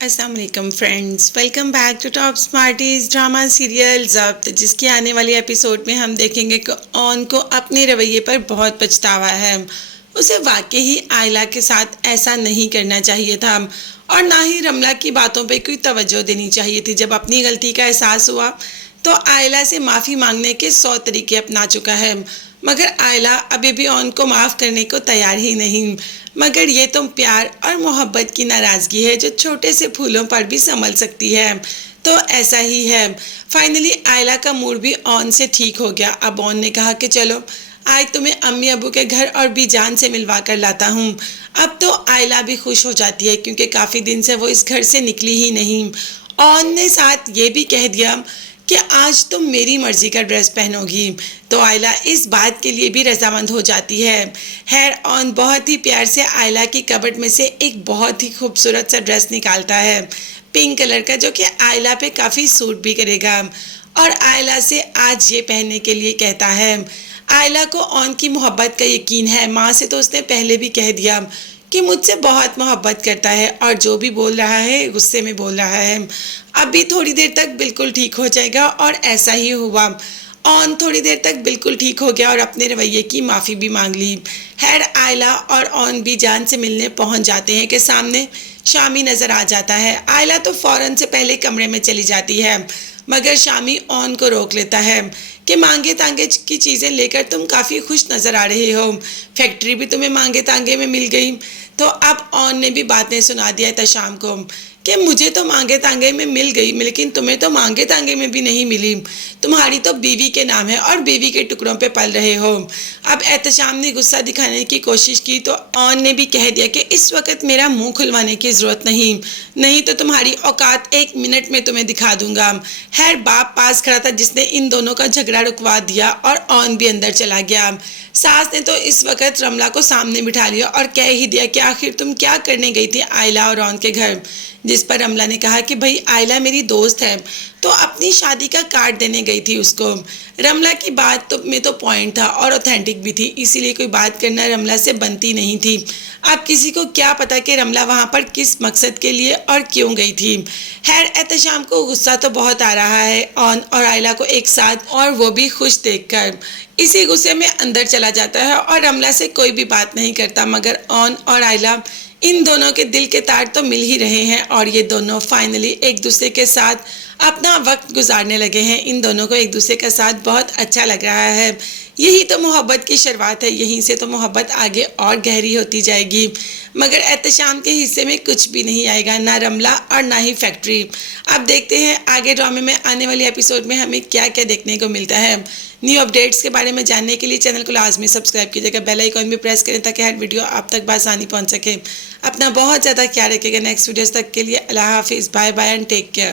अस्सलाम वालेकुम friends, welcome back to top smarties drama serial Zabt, जिसके आने वाले एपिसोड में हम देखेंगे कि ऑन को अपने रवैये पर बहुत पछतावा है। उसे वाकई ही आयला के साथ ऐसा नहीं करना चाहिए था और ना ही रमला की बातों पे कोई तवज्जो देनी चाहिए थी। जब अपनी गलती का एहसास हुआ तो आयला से माफ़ी मांगने के 100 तरीके अपना चुका है, मगर आयला अभी भी ऑन को माफ़ करने को तैयार ही नहीं। मगर ये तो प्यार और मोहब्बत की नाराज़गी है जो छोटे से फूलों पर भी संभल सकती है। तो ऐसा ही है। फाइनली आयला का मूड भी ऑन से ठीक हो गया। अब ऑन ने कहा कि चलो आज तुम्हें अम्मी अबू के घर और बीजान से मिलवा कर लाता हूँ। अब तो आयला भी खुश हो जाती है क्योंकि काफ़ी दिन से वो इस घर से निकली ही नहीं। ऑन ने साथ ये भी कह दिया कि आज तुम मेरी मर्जी का ड्रेस पहनोगी, तो आयला इस बात के लिए भी रजामंद हो जाती है। हैर ऑन बहुत ही प्यार से आयला की कबर्ड में से एक बहुत ही खूबसूरत सा ड्रेस निकालता है, पिंक कलर का, जो कि आयला पे काफ़ी सूट भी करेगा और आयला से आज ये पहनने के लिए कहता है। आयला को ऑन की मोहब्बत का यकीन है। माँ से तो उसने पहले भी कह दिया कि मुझसे बहुत मोहब्बत करता है और जो भी बोल रहा है गुस्से में बोल रहा है। अभी थोड़ी देर तक बिल्कुल ठीक हो जाएगा और ऐसा ही हुआ। ऑन थोड़ी देर तक बिल्कुल ठीक हो गया और अपने रवैये की माफ़ी भी मांग ली। खैर आयला और ऑन भी जान से मिलने पहुंच जाते हैं कि सामने शामी नज़र आ जाता है। आयला तो फ़ौरन से पहले कमरे में चली जाती है, मगर शामी ऑन को रोक लेता है कि मांगे तांगे की चीज़ें लेकर तुम काफ़ी खुश नज़र आ रहे हो, फैक्ट्री भी तुम्हें मांगे तांगे में मिल गई। तो अब ऑन ने भी बातें सुना दिया था शाम को कि मुझे तो मांगे तांगे में मिल गई, लेकिन तुम्हें तो मांगे तांगे में भी नहीं मिली। तुम्हारी तो बीवी के नाम है और बीवी के टुकड़ों पे पल रहे हो। अब एहतशाम ने गुस्सा दिखाने की कोशिश की तो ऑन ने भी कह दिया कि इस वक्त मेरा मुंह खुलवाने की ज़रूरत नहीं तो तुम्हारी औकात 1 मिनट में तुम्हें दिखा दूंगा। खैर बाप पास खड़ा था जिसने इन दोनों का झगड़ा रुकवा दिया और ऑन भी अंदर चला गया। सास ने तो इस वक्त रमला को सामने बिठा लिया और कह ही दिया कि आखिर तुम क्या करने गई थी आयला और ऑन के घर। जिस पर रमला ने कहा कि भाई आयला मेरी दोस्त है तो अपनी शादी का कार्ड देने गई थी उसको। रमला की बात तो में तो पॉइंट था और ऑथेंटिक भी थी, इसीलिए कोई बात करना रमला से बनती नहीं थी। अब किसी को क्या पता कि रमला वहाँ पर किस मकसद के लिए और क्यों गई थी। खैर एहतशाम को गुस्सा तो बहुत आ रहा है ऑन और आयला को एक साथ, और वो भी खुश देखकर। इसी गुस्से में अंदर चला जाता है और रमला से कोई भी बात नहीं करता, मगर ऑन और आयला इन दोनों के दिल के तार तो मिल ही रहे हैं और ये दोनों फाइनली एक दूसरे के साथ अपना वक्त गुजारने लगे हैं। इन दोनों को एक दूसरे के साथ बहुत अच्छा लग रहा है। यही तो मोहब्बत की शुरुआत है, यहीं से तो मोहब्बत आगे और गहरी होती जाएगी। मगर एहतशाम के हिस्से में कुछ भी नहीं आएगा, ना रमला और ना ही फैक्ट्री। अब देखते हैं आगे ड्रामे में आने वाले एपिसोड में हमें क्या क्या देखने को मिलता है। न्यू अपडेट्स के बारे में जानने के लिए चैनल को लाजमी सब्सक्राइब कीजिएगा, बेल आइकॉन भी प्रेस करें ताकि हर वीडियो आप तक बआसानी पहुंच सके। अपना बहुत ज़्यादा ख्याल रखिएगा। नेक्स्ट वीडियोस तक के लिए अल्लाह हाफिज़, bye bye and take care.